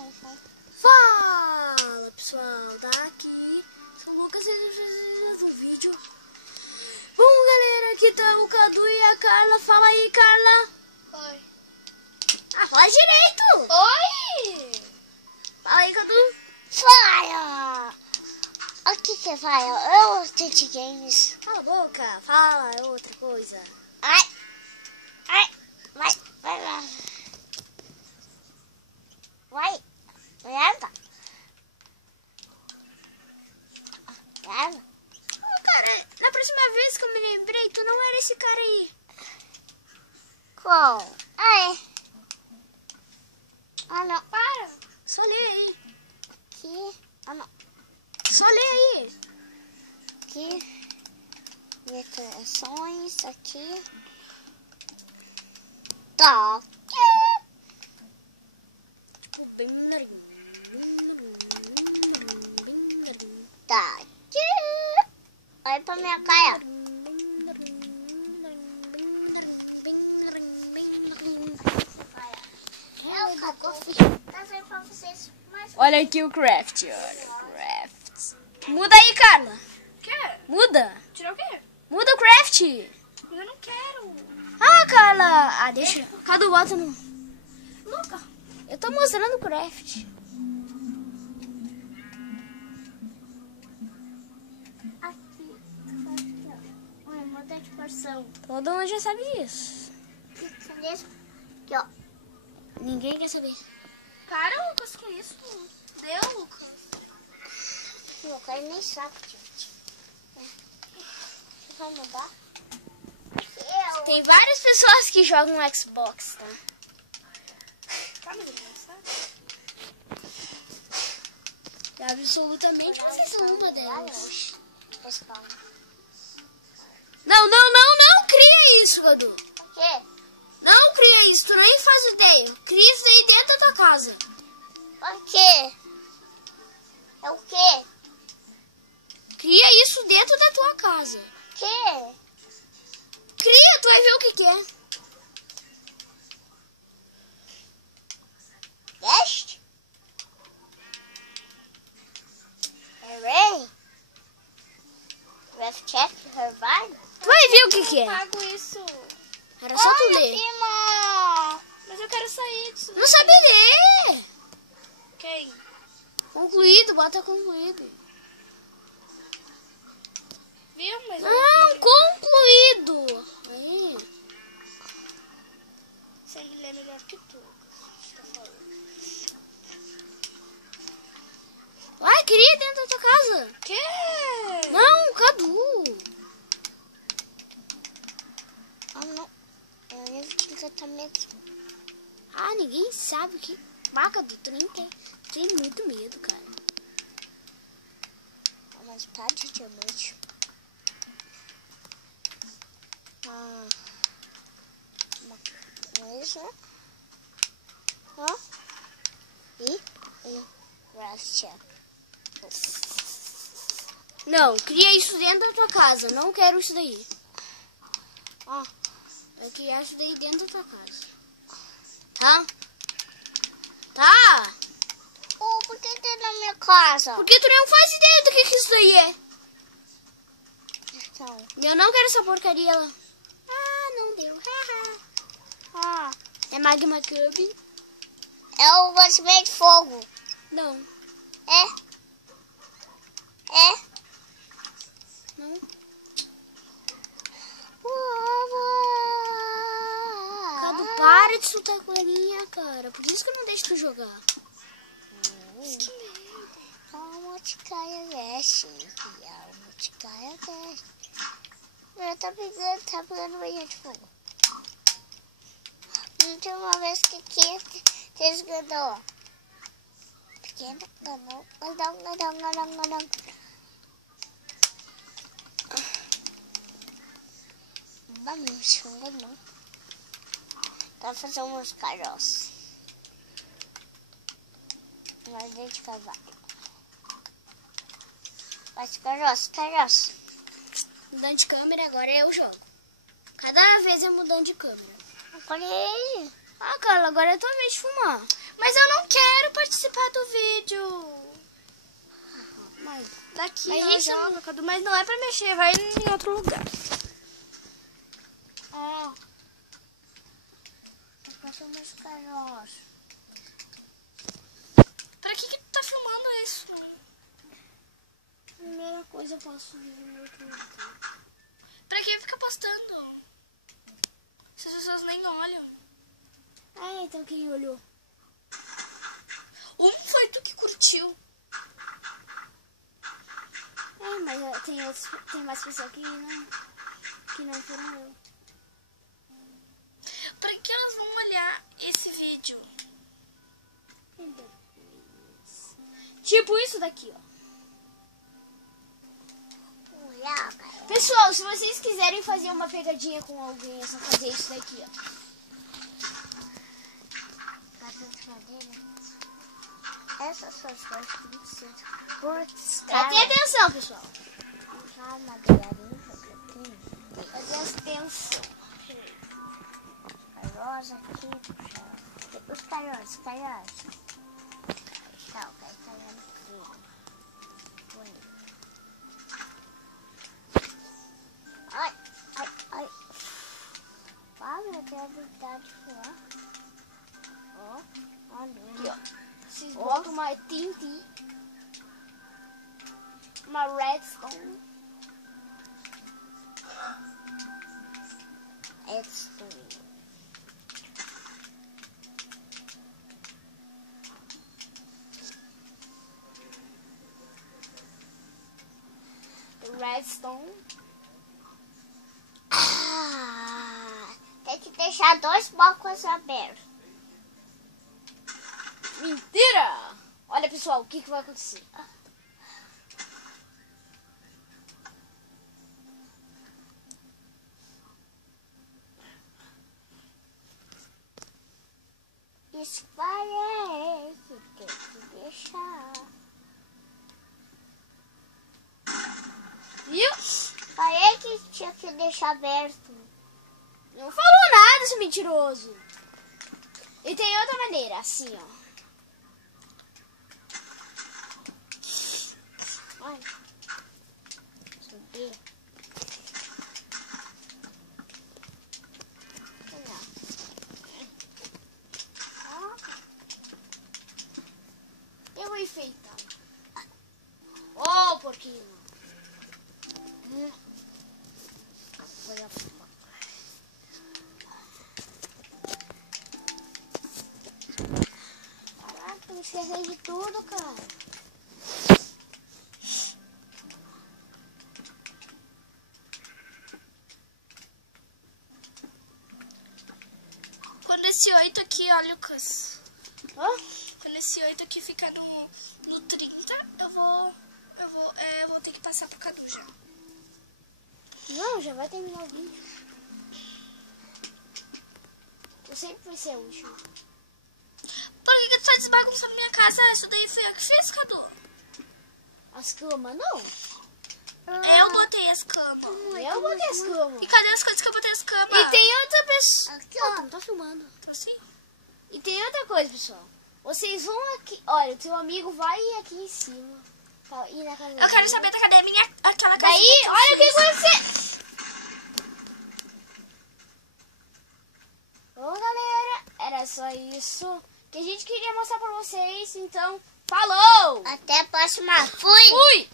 Fala pessoal, daqui sou o Lucas e um vídeo. Bom galera, aqui tá o Cadu e a Carla. Fala aí, Carla. Oi. Ah, fala direito. Oi. Fala aí, Cadu. Fala! O que fala? Eu Titi Games. Cala a boca, fala outra coisa. Ai, vai. Leva. Oh, cara, na próxima vez que eu me lembrei, tu não era esse cara aí. Qual? Ah, é. Ah, não. Para, só lê aí. Aqui. Ah, não. Só lê aí. Aqui. Decorações. Aqui. Tá. Tá. Olha pra minha cara. Pra vocês. Olha aqui o craft, olha. Craft. Muda aí, Carla. Quer? Muda. Tirar o quê? Muda o craft. Mas eu não quero. Ah, Carla. Ah, deixa. Cadu, bota no... Luca. Eu tô mostrando o craft. Aqui. Olha, muda de porção. Todo mundo já sabe disso. Aqui, ó. Ninguém quer saber. Para, Lucas, com isso. Deu, Lucas. Meu pai nem sabe, gente. Você vai mudar? Tem várias pessoas que jogam Xbox, tá? Tá, mas ele não sabe. E absolutamente vocês são uma delas. Não cria isso, Cadu. O quê? Não cria isso, tu nem faz ideia. Cria isso daí dentro da tua casa. O quê? É o quê? Cria isso dentro da tua casa. O quê? Cria, tu vai ver o que é. Guest? Array? Let's check her vibe. Tu vai ver o que Eu é. pago isso. Era só tu ler. Prima! Mas eu quero sair disso. Não sabe ler. Quem? Concluído, bota concluído. Viu? Mas Não, concluído. Aí. você me lê melhor que tu. Tá falando. Vai, cria dentro da tua casa. Que? Não, Cadu. Ah, não. É o livro de encantamento. Ah, ninguém sabe o que... Ah, Cadu, tu nem tem muito medo, cara. Uma espada de diamante. Ah. Isso. Ó. E Russia. Não, cria isso dentro da tua casa. Não quero isso daí. Ó. Vai criar isso daí dentro da tua casa. Tá? Tá? Oh, por que tá na minha casa? Porque tu não faz ideia do que isso daí é. Então. Eu não quero essa porcaria lá. Ah, não deu. Ah. É Magma Cube? É o batimento de fogo. Não. É. É. Não. Uau. Cadu, para de soltar a coelhinha, cara. Por isso que eu não deixo tu jogar. Que merda. Almoticaia Gash. Almoticaia Gash. Ela tá pegando banho de fogo. Não tem uma vez que vocês ganhou. Pequena, ganhou. Vamos, não. Tá fazendo uns caroços. Mas de cavalo. Faz caroço. Mudando de câmera, agora eu jogo. Cada vez é mudando de câmera. Olha ele. Ah, Carla, agora é tua vez de fumar. Mas eu não quero participar do vídeo. Mas Daqui Mas eu isso jogo, Cadu, mas não é pra mexer, vai em outro lugar. eu posso mais caroço. Pra que tu tá filmando isso? Primeira coisa eu posso vir no outro lugar. Pra que ficar postando? Se as pessoas nem olham. Ah, então quem olhou? Foi tu que curtiu. Mas tem mais pessoas que não foram eu. Pra que elas vão olhar esse vídeo? Tipo isso daqui, ó. Olha, Pessoal, se vocês quiserem fazer uma pegadinha com alguém, é só fazer isso daqui, ó. essas são as coisas que precisam. Putz, Prestem atenção, pessoal. calma, galinha. Prestem atenção. Carosa aqui, puxa. Os caroços. Tá, o cara tá vendo aqui. Bonito. Ai. Ah, meu Deus, habilidade lá. Ó, Aqui, ó. Vocês botam uma TNT, uma redstone. Redstone. Tem que deixar 2 blocos abertos. Mentira! Olha, pessoal, o que vai acontecer? Disparei, que tem que deixar. Viu? Falei que tinha que deixar aberto. Não falou nada, esse mentiroso. E tem outra maneira, assim, ó. Ai. Subir. Eu vou enfeitar. Ô, porquinho. Vou arrumar. Caraca, eu esqueci de tudo, cara. Quando esse 8 aqui, olha, Lucas. Hã? Quando esse 8 aqui ficar no 30, eu vou ter que passar pro Cadu já. Não, já vai terminar o vídeo. Eu sempre fui ser o último. Por que tu tá desbagunçando minha casa? Isso daí foi eu que fiz, Cadu. As camas, não. Eu botei as camas. Eu botei as camas. E cadê as coisas que eu botei as camas? E tem outra pessoa. Aqui, Ó, ó. tu não tá filmando. Tá assim? E tem outra coisa, pessoal. Vocês vão aqui. Olha, o teu amigo vai aqui em cima. Pra ir na casa Eu quero dele. saber cadê aquela Daí, casinha. olha o que aconteceu. Bom, galera, era só isso que a gente queria mostrar pra vocês. Então, falou! Até a próxima. Fui! Fui!